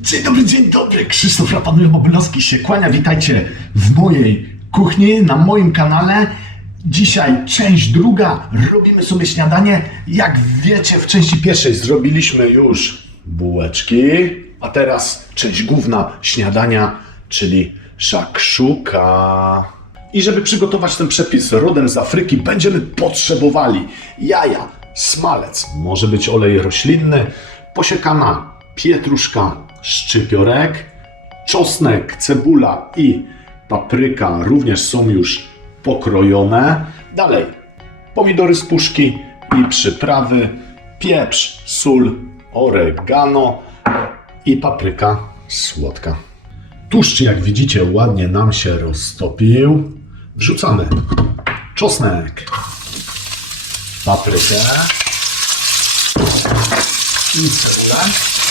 Dzień dobry, dzień dobry. Krzysztof Rapanuję-Bobylowski się kłania. Witajcie w mojej kuchni, na moim kanale. Dzisiaj część druga. Robimy sobie śniadanie. Jak wiecie, w części pierwszej zrobiliśmy już bułeczki, a teraz część główna śniadania, czyli szakszuka. I żeby przygotować ten przepis rodem z Afryki, będziemy potrzebowali jaja, smalec, może być olej roślinny, posiekana pietruszka, szczypiorek, czosnek, cebula i papryka również są już pokrojone. Dalej pomidory z puszki i przyprawy, pieprz, sól, oregano i papryka słodka. Tłuszcz, jak widzicie, ładnie nam się roztopił. Wrzucamy czosnek, paprykę i cebulę.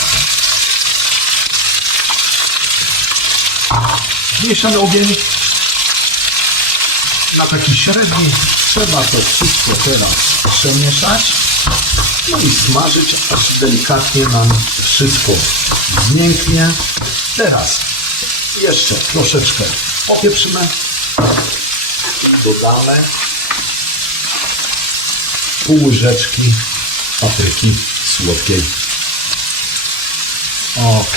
Zmniejszamy ogień na taki średni. Trzeba to wszystko teraz przemieszać. No i smażyć, aż delikatnie nam wszystko zmięknie. Teraz jeszcze troszeczkę popieprzymy i dodamy pół łyżeczki papryki słodkiej. Ok.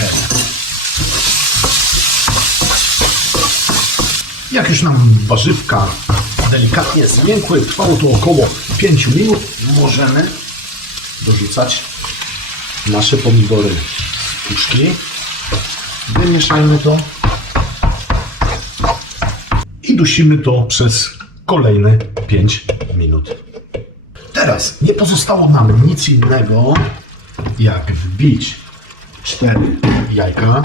Jak już nam warzywka delikatnie zmiękły, trwało to około 5 minut, możemy dorzucać nasze pomidory z puszki. Wymieszajmy to i dusimy to przez kolejne 5 minut. Teraz nie pozostało nam nic innego, jak wbić 4 jajka.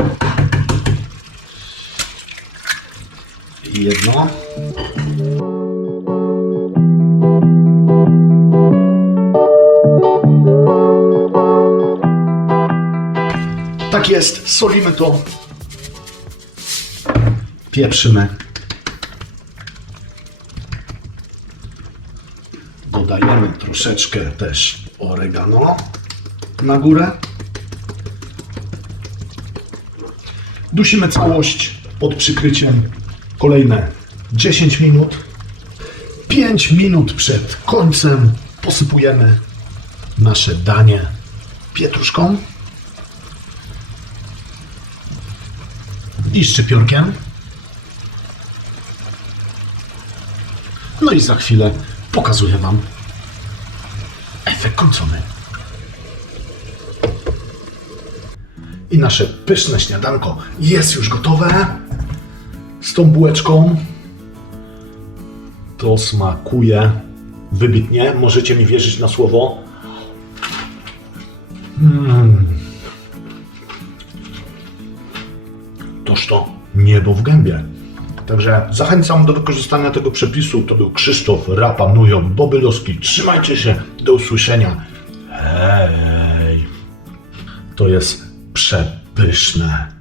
Jedno. Tak jest, solimy to. Pieprzymy. Dodajemy troszeczkę też oregano na górę. Dusimy całość pod przykryciem kolejne 10 minut. 5 minut przed końcem posypujemy nasze danie pietruszką i szczypiorkiem. No i za chwilę pokazuję Wam efekt końcowy. I nasze pyszne śniadanko jest już gotowe. Z tą bułeczką to smakuje wybitnie. Możecie mi wierzyć na słowo. Mm. Toż to niebo w gębie. Także zachęcam do wykorzystania tego przepisu. To był Krzysztof Rapanują Bobylowski. Trzymajcie się. Do usłyszenia. Hej. To jest przepyszne.